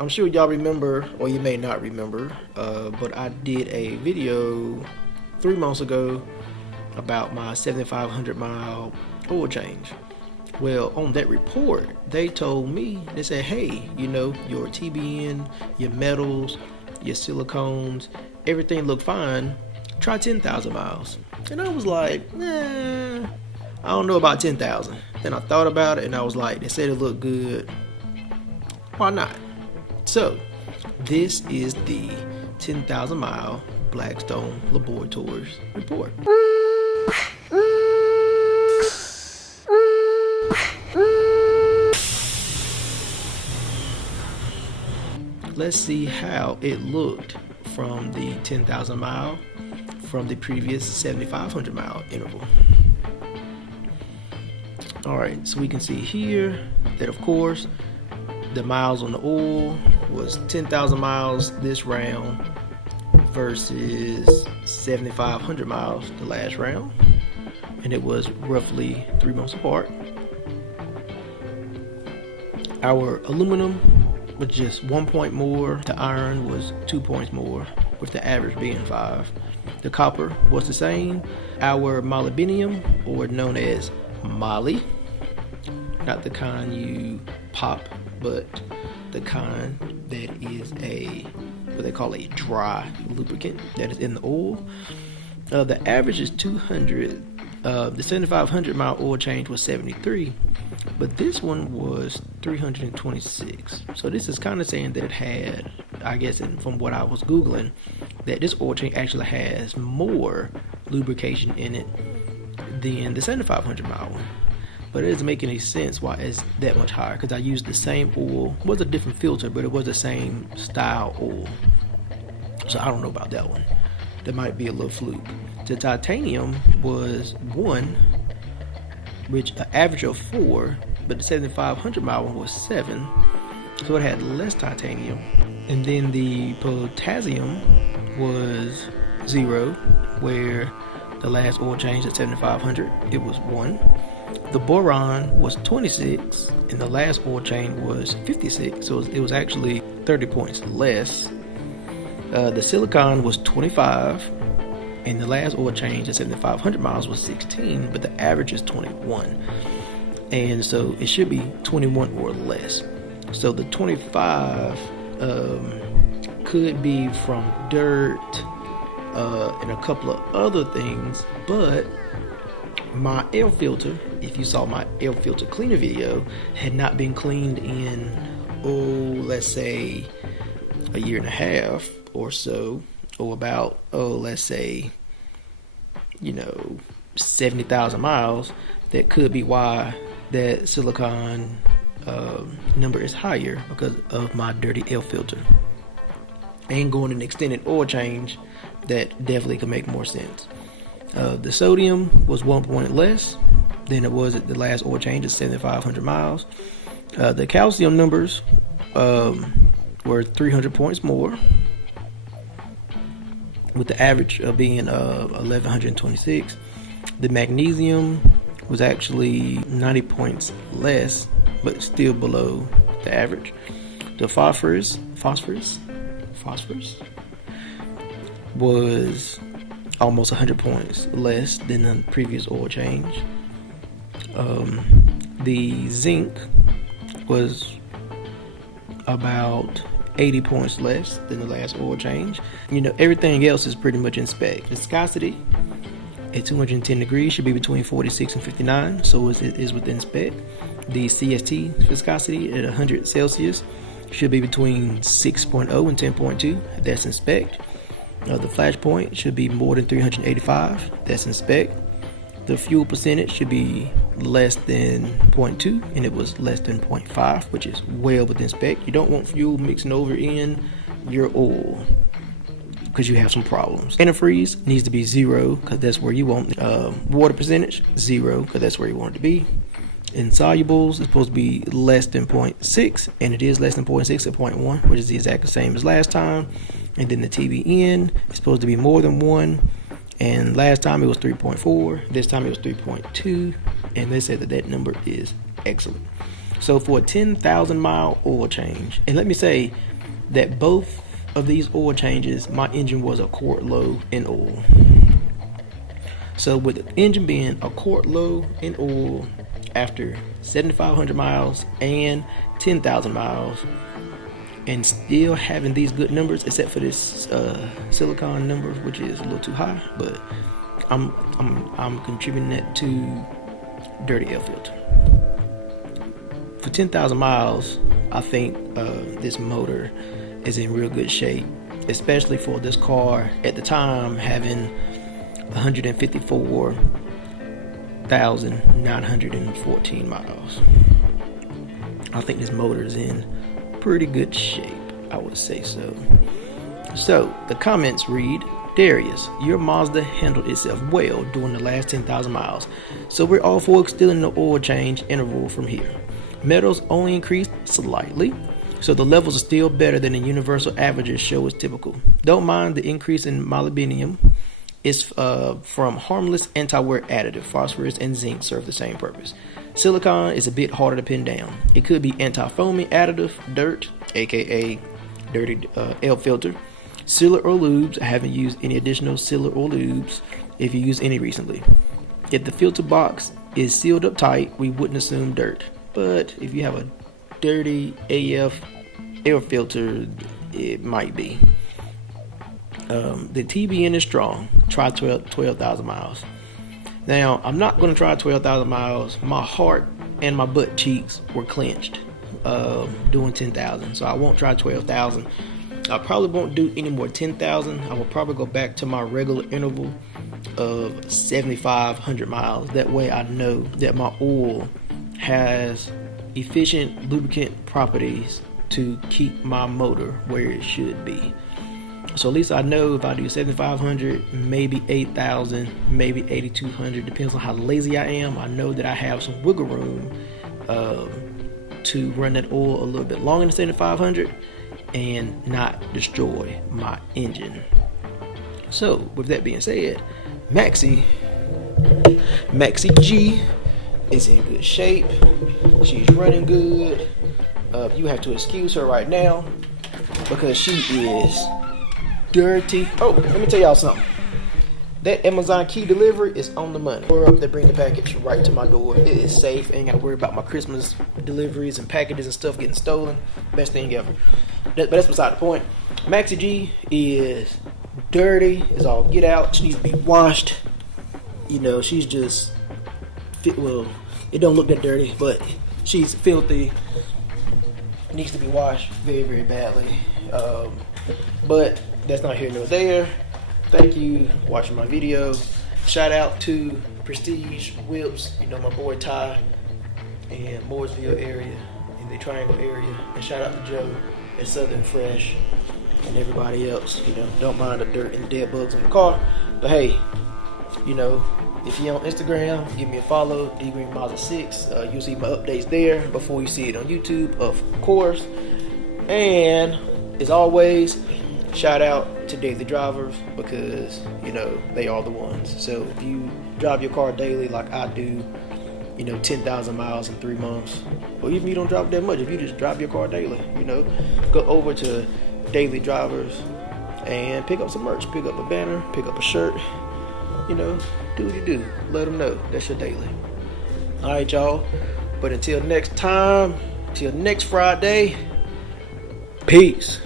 I'm sure y'all remember, or you may not remember, but I did a video 3 months ago about my 7,500 mile oil change. Well, on that report, they told me, they said, hey, you know, your TBN, your metals, your silicones, everything looked fine. Try 10,000 miles. And I was like, nah, I don't know about 10,000. Then I thought about it and I was like, they said it looked good. Why not? So, this is the 10,000 mile BlackStone Laboratories report. Let's see how it looked from the 10,000 mile from the previous 7,500 mile interval. Alright, so we can see here that of course the miles on the oil was 10,000 miles this round versus 7,500 miles the last round, and it was roughly 3 months apart. Our aluminum was just 1 point more. The iron was 2 points more, with the average being 5. The copper was the same. Our molybdenum, or known as moly, not the kind you pop, but the kind that is what they call a dry lubricant that is in the oil. The average is 200. The 7,500 mile oil change was 73, but this one was 326. So this is kind of saying that it had, I guess, and from what I was Googling, that this oil change actually has more lubrication in it than the 7,500 mile one. But it doesn't make any sense why it's that much higher, because I used the same oil. It was a different filter, but it was the same style oil. So I don't know about that one. That might be a little fluke. The titanium was 1, which an average of 4, but the 7,500 mile one was 7, so it had less titanium. And then the potassium was 0, where the last oil change at 7,500 it was 1. The boron was 26, and the last oil change was 56, so it was actually 30 points less. The silicon was 25, and the last oil change at 7,500 miles was 16, but the average is 21. And so it should be 21 or less. So the 25 could be from dirt and a couple of other things, but my air filter, if you saw my air filter cleaner video, had not been cleaned in, let's say a year and a half or so, or about, let's say, 70,000 miles. That could be why that silicon number is higher, because of my dirty air filter. And going an extended oil change, that definitely could make more sense. The sodium was 1 point less than it was at the last oil change at 7,500 miles. The calcium numbers were 300 points more, with the average being 1,126. The magnesium was actually 90 points less, but still below the average. The phosphorus was almost 100 points less than the previous oil change. The zinc was about 80 points less than the last oil change. Everything else is pretty much in spec. Viscosity at 210 degrees should be between 46 and 59, so it is within spec. The CST viscosity at 100 Celsius should be between 6.0 and 10.2, that's in spec. The flash point should be more than 385, that's in spec. The fuel percentage should be less than 0.2, and it was less than 0.5, which is well within spec. You don't want fuel mixing over in your oil, because you have some problems. Antifreeze needs to be 0, because that's where you want water percentage, 0, because that's where you want it to be. Insolubles is supposed to be less than 0.6, and it is less than 0.6 at 0.1, which is the exact same as last time. And then the TBN is supposed to be more than 1, and last time it was 3.4, this time it was 3.2, and they said that number is excellent. So for a 10,000 mile oil change, and let me say that both of these oil changes, my engine was a quart low in oil. So with the engine being a quart low in oil after 7,500 miles and 10,000 miles, and still having these good numbers, except for this silicon number, which is a little too high, but I'm contributing that to dirty air filter. For 10,000 miles, I think this motor is in real good shape, especially for this car at the time having 154,914 miles. I think this motor is in pretty good shape, I would say so. So the comments read, Darius, your Mazda handled itself well during the last 10,000 miles, so we're all for extending the oil change interval from here. Metals only increased slightly, so the levels are still better than the universal averages show as typical. Don't mind the increase in molybdenum. It's from harmless anti-wear additive. Phosphorus and zinc serve the same purpose. Silicon is a bit harder to pin down. It could be anti-foaming additive, dirt, aka dirty air filter, sealer or lubes. I haven't used any additional sealer or lubes if you use any recently. If the filter box is sealed up tight, we wouldn't assume dirt. But if you have a dirty AF air filter, it might be. The TBN is strong. Try 12,000 miles. Now, I'm not going to try 12,000 miles. My heart and my butt cheeks were clenched doing 10,000. So I won't try 12,000. I probably won't do any more 10,000. I will probably go back to my regular interval of 7,500 miles. That way I know that my oil has efficient lubricant properties to keep my motor where it should be. So at least I know if I do 7,500, maybe 8,000, maybe 8,200, depends on how lazy I am. I know that I have some wiggle room to run that oil a little bit longer than 7,500 and not destroy my engine. So with that being said, Maxi G is in good shape. She's running good. You have to excuse her right now because she is dirty. Oh, let me tell y'all something. That Amazon key delivery is on the money. Or up, they bring the package right to my door. It is safe. I ain't gotta worry about my Christmas deliveries and packages and stuff getting stolen. Best thing ever. But that's beside the point. Maxi G is dirty. It's all get out. She needs to be washed. You know, she's just well, it don't look that dirty, but she's filthy. Needs to be washed very, very badly. But that's not here nor there. Thank you for watching my video. Shout out to Prestige Whips, you know, my boy Ty in Mooresville area, in the Triangle area. And shout out to Joe at Southern Fresh and everybody else. You know, don't mind the dirt and the dead bugs in the car. But hey, you know, if you're on Instagram, give me a follow, dgreenmazda6. You'll see my updates there before you see it on YouTube, of course. And as always, shout out to daily drivers because, you know, they are the ones. So if you drive your car daily like I do, you know, 10,000 miles in 3 months, or even if you don't drive that much, if you just drive your car daily, you know, go over to Daily Drivers and pick up some merch, pick up a banner, pick up a shirt, you know, do what you do. Let them know that's your daily. All right, y'all. But until next time, till next Friday, peace.